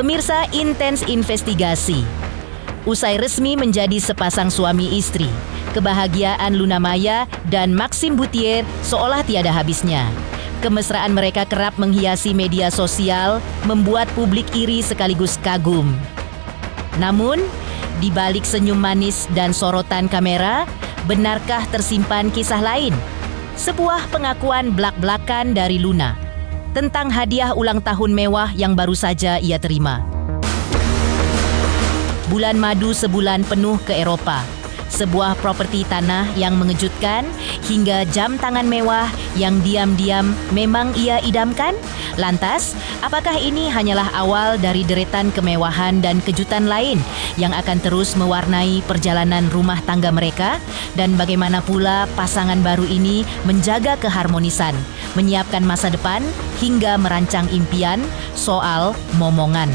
Pemirsa, intens investigasi. Usai resmi menjadi sepasang suami istri, kebahagiaan Luna Maya dan Maxime Bouthier seolah tiada habisnya. Kemesraan mereka kerap menghiasi media sosial, membuat publik iri sekaligus kagum. Namun, di balik senyum manis dan sorotan kamera, benarkah tersimpan kisah lain? Sebuah pengakuan belak-belakan dari Luna tentang hadiah ulang tahun mewah yang baru saja ia terima. Bulan madu sebulan penuh ke Eropa. Sebuah properti tanah yang mengejutkan hingga jam tangan mewah yang diam-diam memang ia idamkan. Lantas, apakah ini hanyalah awal dari deretan kemewahan dan kejutan lain yang akan terus mewarnai perjalanan rumah tangga mereka? Dan bagaimana pula pasangan baru ini menjaga keharmonisan, menyiapkan masa depan hingga merancang impian soal momongan?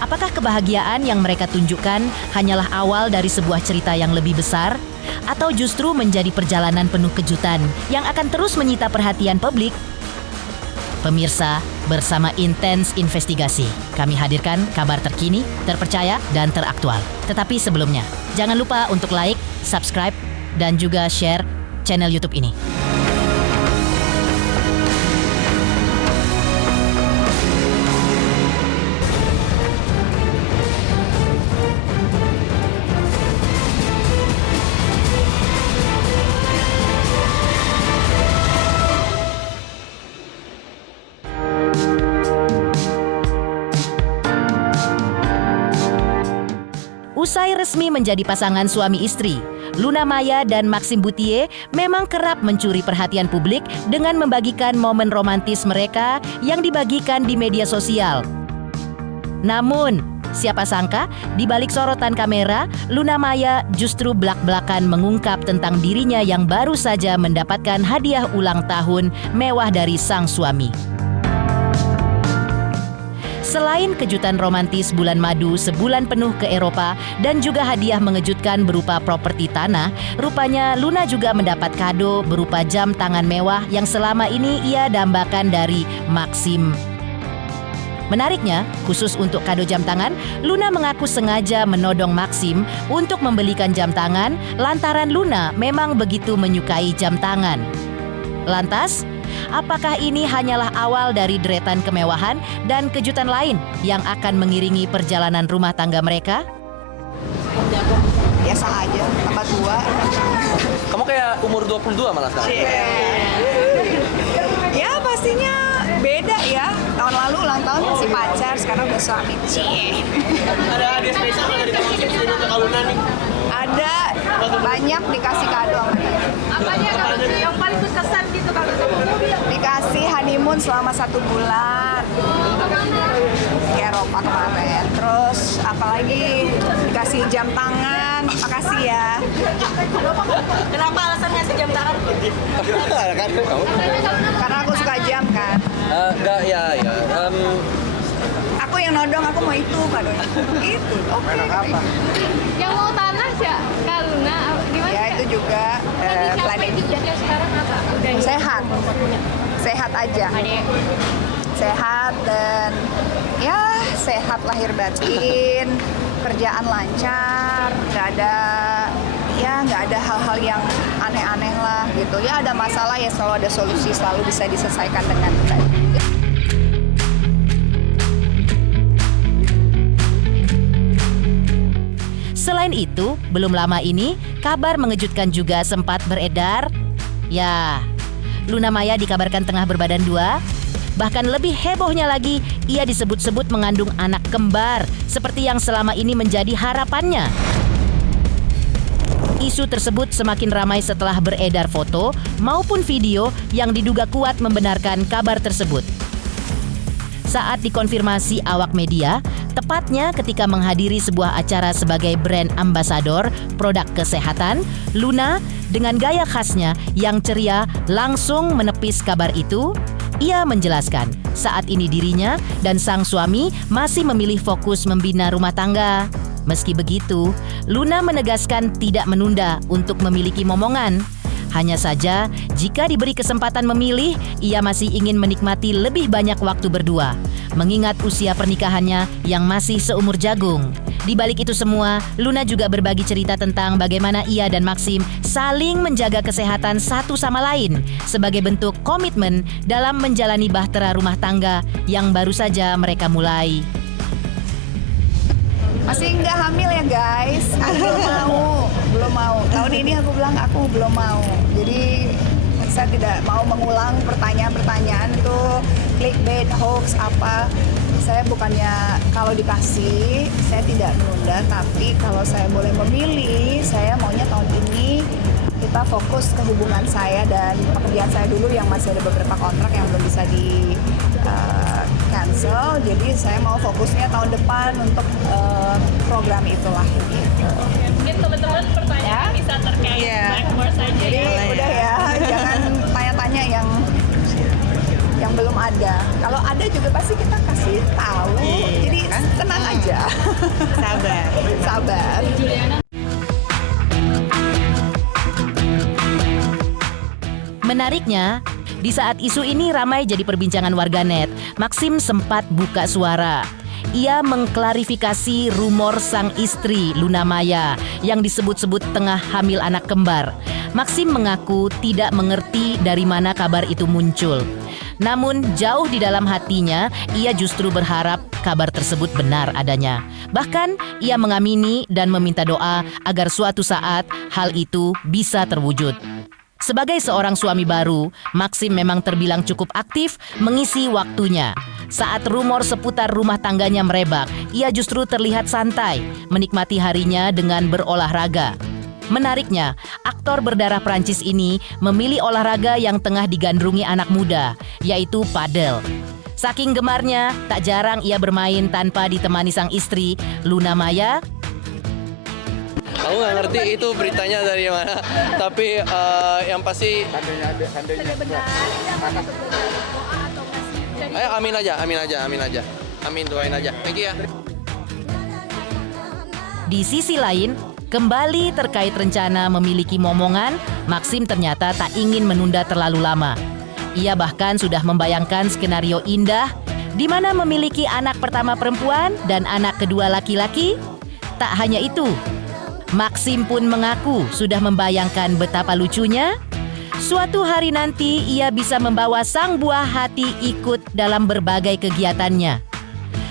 Apakah kebahagiaan yang mereka tunjukkan hanyalah awal dari sebuah cerita yang lebih besar? Atau justru menjadi perjalanan penuh kejutan yang akan terus menyita perhatian publik? Pemirsa, bersama Intens Investigasi, kami hadirkan kabar terkini, terpercaya, dan teraktual. Tetapi sebelumnya, jangan lupa untuk like, subscribe, dan juga share channel YouTube ini. Usai resmi menjadi pasangan suami istri, Luna Maya dan Maxime Bouthier memang kerap mencuri perhatian publik dengan membagikan momen romantis mereka yang dibagikan di media sosial. Namun, siapa sangka di balik sorotan kamera, Luna Maya justru belak-belakan mengungkap tentang dirinya yang baru saja mendapatkan hadiah ulang tahun mewah dari sang suami. Selain kejutan romantis bulan madu sebulan penuh ke Eropa dan juga hadiah mengejutkan berupa properti tanah, rupanya Luna juga mendapat kado berupa jam tangan mewah yang selama ini ia dambakan dari Maxime. Menariknya, khusus untuk kado jam tangan, Luna mengaku sengaja menodong Maxime untuk membelikan jam tangan lantaran Luna memang begitu menyukai jam tangan. Lantas, apakah ini hanyalah awal dari deretan kemewahan dan kejutan lain yang akan mengiringi perjalanan rumah tangga mereka? Biasa aja, tambah tua. Kamu kayak umur 22 malah sekarang? Ya pastinya beda ya. Tahun lalu ulang tahun masih pacar, sekarang udah suami. Ada hadiah spesial dari kamu sendiri untuk Luna nih? Ada, banyak dikasih kado sama dia. Apanya kalau yang paling berkesan gitu kalau Dikasih honeymoon selama 1 bulan ke Eropa kemarin. Terus apalagi dikasih jam tangan. Makasih ya. Kenapa alasannya si jam tangan? Karena aku suka jam kan. Enggak, ya. Aku yang nodong, aku mau itu kadonya. Gitu. Oke. Yang mau tanah ya, Kak Luna, gimana? Ya itu juga planning. Hijabnya sekarang apa? Udah Sehat. Sehat aja. Adek. Sehat dan ya sehat lahir batin, kerjaan lancar, nggak ada hal-hal yang aneh-aneh lah gitu. Ya ada masalah ya selalu ada solusi, selalu bisa diselesaikan dengan baik. Selain itu, belum lama ini, kabar mengejutkan juga sempat beredar. Ya, Luna Maya dikabarkan tengah berbadan 2. Bahkan lebih hebohnya lagi, ia disebut-sebut mengandung anak kembar, seperti yang selama ini menjadi harapannya. Isu tersebut semakin ramai setelah beredar foto maupun video yang diduga kuat membenarkan kabar tersebut. Saat dikonfirmasi awak media, tepatnya ketika menghadiri sebuah acara sebagai brand ambassador produk kesehatan, Luna dengan gaya khasnya yang ceria langsung menepis kabar itu. Ia menjelaskan saat ini dirinya dan sang suami masih memilih fokus membina rumah tangga. Meski begitu, Luna menegaskan tidak menunda untuk memiliki momongan. Hanya saja, jika diberi kesempatan memilih, ia masih ingin menikmati lebih banyak waktu berdua, mengingat usia pernikahannya yang masih seumur jagung. Di balik itu semua, Luna juga berbagi cerita tentang bagaimana ia dan Maxim saling menjaga kesehatan satu sama lain sebagai bentuk komitmen dalam menjalani bahtera rumah tangga yang baru saja mereka mulai. Masih nggak hamil ya guys, aku belum mau. Tahun ini aku bilang aku belum mau. Jadi saya tidak mau mengulang pertanyaan-pertanyaan itu clickbait, hoax apa. Saya bukannya kalau dikasih, saya tidak menunda. Tapi kalau saya boleh memilih, saya maunya tahun ini kita fokus ke hubungan saya dan pekerjaan saya dulu yang masih ada beberapa kontrak yang belum bisa di cancel. Jadi saya mau fokusnya tahun depan untuk program itulah gitu. Mungkin teman-teman pertanyaan bisa terkait Blackmore saja. Jadi udah ya, jangan tanya-tanya yang belum ada. Kalau ada juga pasti kita kasih tahu. Jadi tenang aja. Sabar. Menariknya, di saat isu ini ramai jadi perbincangan warganet, Maxim sempat buka suara. Ia mengklarifikasi rumor sang istri Luna Maya yang disebut-sebut tengah hamil anak kembar. Maxim mengaku tidak mengerti dari mana kabar itu muncul. Namun jauh di dalam hatinya, ia justru berharap kabar tersebut benar adanya. Bahkan ia mengamini dan meminta doa agar suatu saat hal itu bisa terwujud. Sebagai seorang suami baru, Maxim memang terbilang cukup aktif mengisi waktunya. Saat rumor seputar rumah tangganya merebak, ia justru terlihat santai, menikmati harinya dengan berolahraga. Menariknya, aktor berdarah Prancis ini memilih olahraga yang tengah digandrungi anak muda, yaitu padel. Saking gemarnya, tak jarang ia bermain tanpa ditemani sang istri, Luna Maya. Aku nggak ngerti itu beritanya dari mana, tapi yang pasti amin aja, doain aja. Thank you ya. Di sisi lain, kembali terkait rencana memiliki momongan, Maxim ternyata tak ingin menunda terlalu lama. Ia bahkan sudah membayangkan skenario indah di mana memiliki anak pertama perempuan dan anak kedua laki-laki. Tak hanya itu, Maxim pun mengaku sudah membayangkan betapa lucunya suatu hari nanti ia bisa membawa sang buah hati ikut dalam berbagai kegiatannya.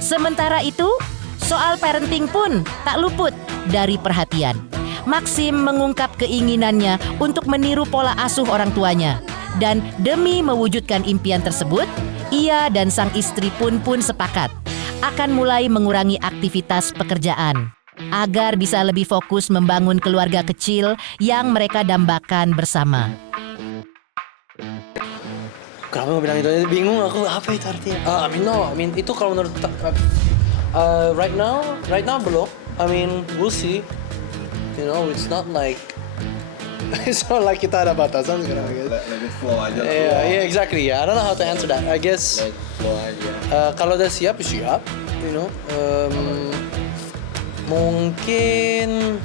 Sementara itu, soal parenting pun tak luput dari perhatian. Maxim mengungkap keinginannya untuk meniru pola asuh orang tuanya. Dan demi mewujudkan impian tersebut, ia dan sang istri pun sepakat akan mulai mengurangi aktivitas pekerjaan agar bisa lebih fokus membangun keluarga kecil yang mereka dambakan bersama. Kenapa bilang itu? Bingung aku, apa itu artinya? I mean itu kalau menurut right now belum. I mean we'll see. You know, it's not like kita ada batasan sekarang, I guess. Let it flow aja. Yeah, exactly. I don't know how to answer that. I guess Let it flow aja. kalau udah siap, you know. Mungkin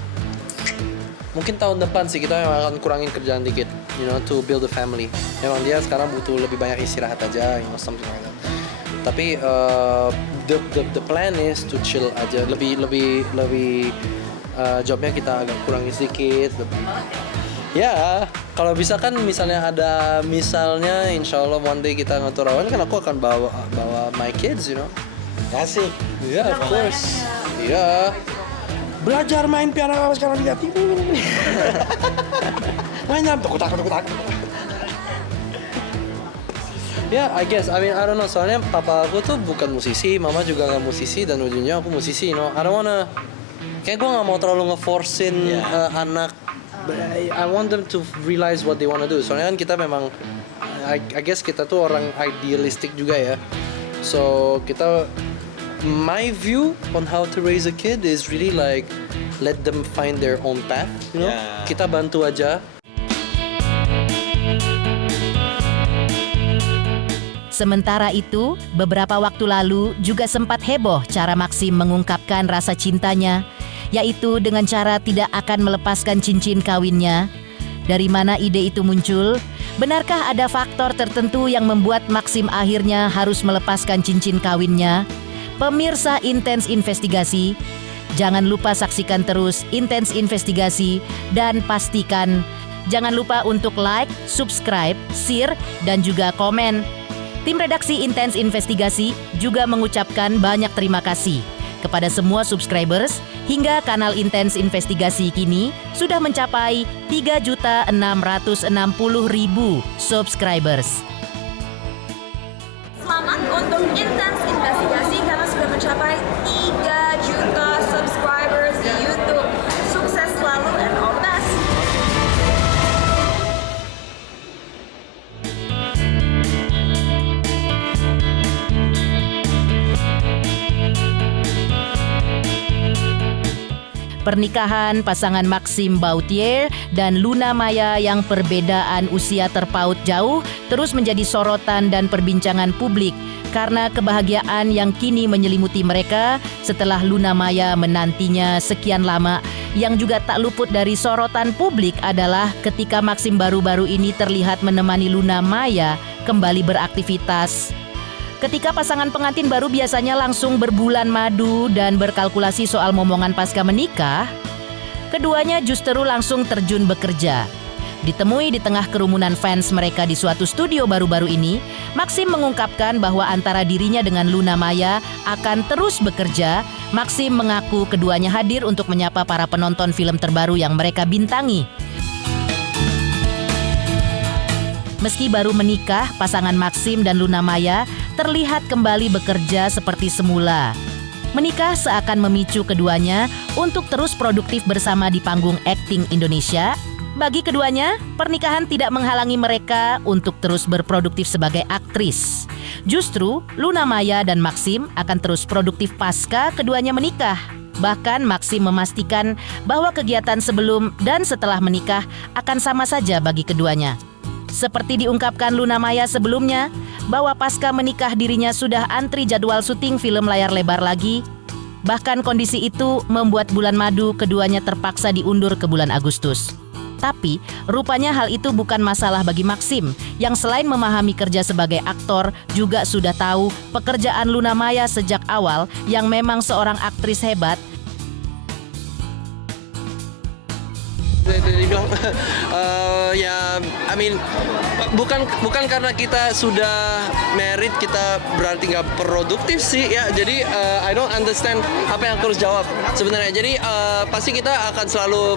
tahun depan sih kita memang akan kurangin kerjaan dikit, you know, to build a family. Memang dia sekarang butuh lebih banyak istirahat aja, you know, something like that. Tapi the plan is to chill aja, lebih jobnya kita agak kurangin sedikit. Ya, kalau bisa kan misalnya insya Allah one day kita ngatur awan, kan aku akan bawa my kids, you know. Asik. Yeah, of course. Iya. Belajar main piano sekarang lihat ini. Mainnya takut. Ya, I guess. I mean, I don't know. Soalnya papa aku tuh bukan musisi, mama juga nggak musisi, dan ujungnya aku musisi, you know. I don't wanna. Kayak gue nggak mau terlalu nge-forcein anak. I want them to realize what they wanna do. Soalnya kan kita memang, I guess kita tuh orang idealistik juga ya. So my view on how to raise a kid is really like let them find their own path, you know. Kita bantu aja. Sementara itu, beberapa waktu lalu juga sempat heboh cara Maxim mengungkapkan rasa cintanya, yaitu dengan cara tidak akan melepaskan cincin kawinnya. Dari mana ide itu muncul? Benarkah ada faktor tertentu yang membuat Maxim akhirnya harus melepaskan cincin kawinnya? Pemirsa Intens Investigasi, jangan lupa saksikan terus Intens Investigasi dan pastikan jangan lupa untuk like, subscribe, share, dan juga komen. Tim redaksi Intens Investigasi juga mengucapkan banyak terima kasih kepada semua subscribers hingga kanal Intens Investigasi kini sudah mencapai 3.660.000 subscribers. Selamat untuk Intens Investigasi karena sudah mencapai 3 juta subscribers di YouTube. Sukses selalu and all the best. Pernikahan pasangan Maxim Bauthier dan Luna Maya yang perbedaan usia terpaut jauh terus menjadi sorotan dan perbincangan publik karena kebahagiaan yang kini menyelimuti mereka setelah Luna Maya menantinya sekian lama. Yang juga tak luput dari sorotan publik adalah ketika Maxim baru-baru ini terlihat menemani Luna Maya kembali beraktivitas. Ketika pasangan pengantin baru biasanya langsung berbulan madu dan berkalkulasi soal momongan pasca menikah, keduanya justru langsung terjun bekerja. Ditemui di tengah kerumunan fans mereka di suatu studio baru-baru ini, Maxim mengungkapkan bahwa antara dirinya dengan Luna Maya akan terus bekerja. Maxim mengaku keduanya hadir untuk menyapa para penonton film terbaru yang mereka bintangi. Meski baru menikah, pasangan Maxim dan Luna Maya terlihat kembali bekerja seperti semula. Menikah seakan memicu keduanya untuk terus produktif bersama di panggung akting Indonesia. Bagi keduanya, pernikahan tidak menghalangi mereka untuk terus berproduktif sebagai aktris. Justru, Luna Maya dan Maxim akan terus produktif pasca keduanya menikah. Bahkan Maxim memastikan bahwa kegiatan sebelum dan setelah menikah akan sama saja bagi keduanya. Seperti diungkapkan Luna Maya sebelumnya, bahwa pasca menikah dirinya sudah antri jadwal syuting film layar lebar lagi. Bahkan kondisi itu membuat bulan madu keduanya terpaksa diundur ke bulan Agustus. Tapi rupanya hal itu bukan masalah bagi Maxim, yang selain memahami kerja sebagai aktor, juga sudah tahu pekerjaan Luna Maya sejak awal yang memang seorang aktris hebat. Dibilang bukan karena kita sudah married kita berarti nggak produktif sih ya. Jadi I don't understand apa yang aku harus jawab sebenarnya. Jadi pasti kita akan selalu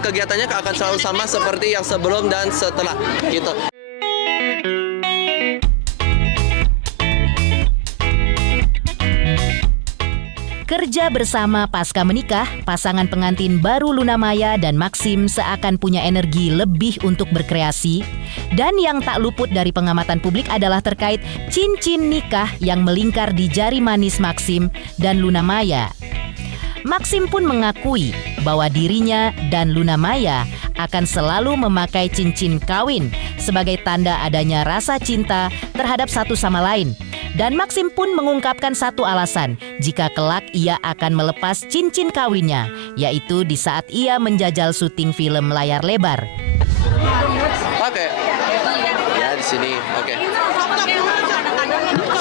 kegiatannya akan selalu sama seperti yang sebelum dan setelah gitu. Kerja bersama pasca menikah, pasangan pengantin baru Luna Maya dan Maxim seakan punya energi lebih untuk berkreasi. Dan yang tak luput dari pengamatan publik adalah terkait cincin nikah yang melingkar di jari manis Maxim dan Luna Maya. Maxim pun mengakui bahwa dirinya dan Luna Maya akan selalu memakai cincin kawin sebagai tanda adanya rasa cinta terhadap satu sama lain. Dan Maxim pun mengungkapkan satu alasan jika kelak ia akan melepas cincin kawinnya, yaitu di saat ia menjajal syuting film layar lebar. Pakai ya di sini, oke.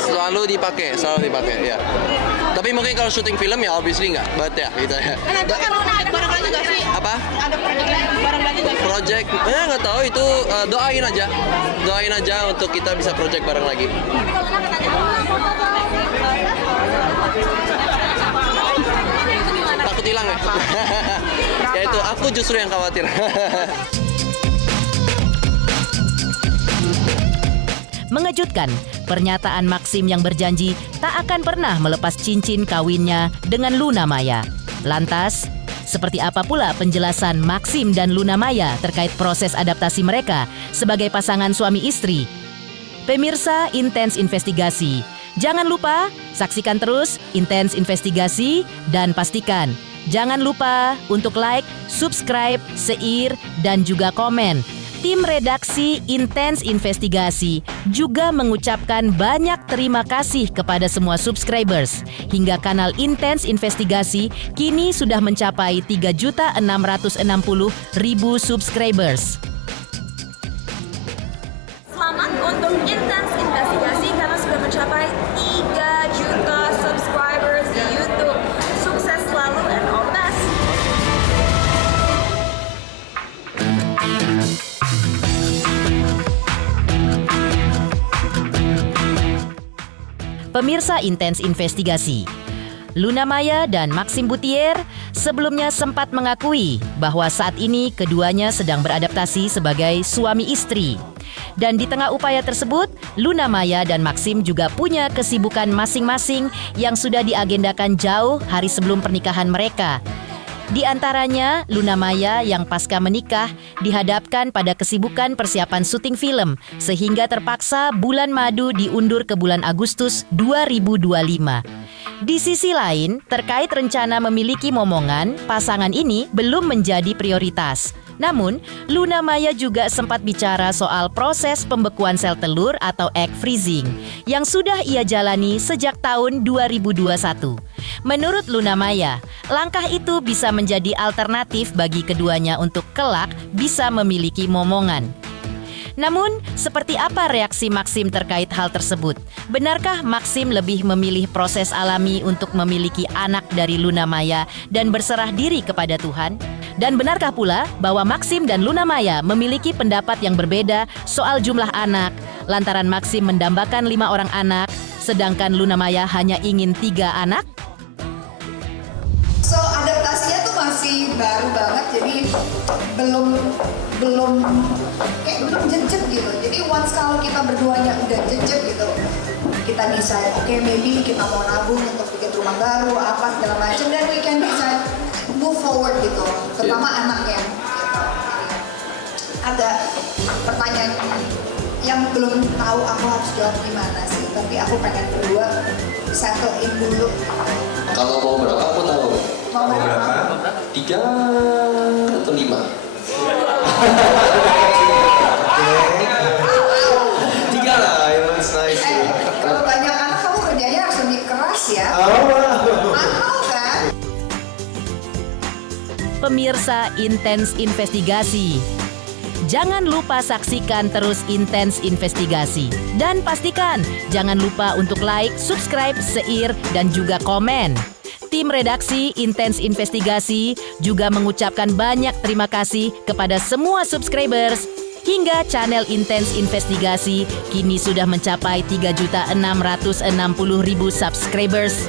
Selalu dipakai ya. Tapi mungkin kalau syuting film ya obviously nggak, but ya gitu ya. Ada barang lagi nggak sih? Apa? Ada barang lagi nggak sih? Project? Nggak tahu itu doain aja untuk kita bisa project bareng lagi. Takut hilang ya? Ya itu aku justru yang khawatir. Mengejutkan, pernyataan Maxim yang berjanji tak akan pernah melepas cincin kawinnya dengan Luna Maya. Lantas, seperti apa pula penjelasan Maxim dan Luna Maya terkait proses adaptasi mereka sebagai pasangan suami istri? Pemirsa Intens Investigasi, jangan lupa saksikan terus Intens Investigasi dan pastikan jangan lupa untuk like, subscribe, share, dan juga komen. Tim redaksi Intens Investigasi juga mengucapkan banyak terima kasih kepada semua subscribers. Hingga kanal Intens Investigasi kini sudah mencapai 3.660.000 subscribers. Selamat untuk Intens Investigasi karena sudah mencapai 3 juta subscribers di YouTube. Sukses selalu and all the best. Pemirsa Intens Investigasi, Luna Maya dan Maxim Buttier sebelumnya sempat mengakui bahwa saat ini keduanya sedang beradaptasi sebagai suami istri. Dan di tengah upaya tersebut, Luna Maya dan Maxim juga punya kesibukan masing-masing yang sudah diagendakan jauh hari sebelum pernikahan mereka. Di antaranya, Luna Maya yang pasca menikah dihadapkan pada kesibukan persiapan syuting film sehingga terpaksa Bulan Madu diundur ke bulan Agustus 2025. Di sisi lain, terkait rencana memiliki momongan, pasangan ini belum menjadi prioritas. Namun, Luna Maya juga sempat bicara soal proses pembekuan sel telur atau egg freezing yang sudah ia jalani sejak tahun 2021. Menurut Luna Maya, langkah itu bisa menjadi alternatif bagi keduanya untuk kelak bisa memiliki momongan. Namun, seperti apa reaksi Maxim terkait hal tersebut? Benarkah Maxim lebih memilih proses alami untuk memiliki anak dari Luna Maya dan berserah diri kepada Tuhan? Dan benarkah pula bahwa Maxim dan Luna Maya memiliki pendapat yang berbeda soal jumlah anak, lantaran Maxim mendambakan 5 orang anak, sedangkan Luna Maya hanya ingin 3 anak? So adaptasinya tuh masih baru banget, jadi belum jejak gitu. Jadi once kalau kita berduanya udah jejak gitu, kita decide, oke, maybe kita mau nabung untuk bikin rumah baru apa segala macam, dan we can decide move forward gitu, terutama anaknya. Gitu. Ada pertanyaan yang belum tahu aku harus jawab gimana sih, tapi aku pengen berdua settle in dulu. Kalau mau berapa aku tahu. Mau berapa? 3 atau 5? 3 lah, it's nice. Kalau banyak anak kamu kerjanya harus lebih keras ya. Mahal kan? Pemirsa Intens Investigasi, jangan lupa saksikan terus Intens Investigasi. Dan pastikan jangan lupa untuk like, subscribe, share, dan juga komen. Tim redaksi Intens Investigasi juga mengucapkan banyak terima kasih kepada semua subscribers. Hingga channel Intens Investigasi kini sudah mencapai 3.660.000 subscribers.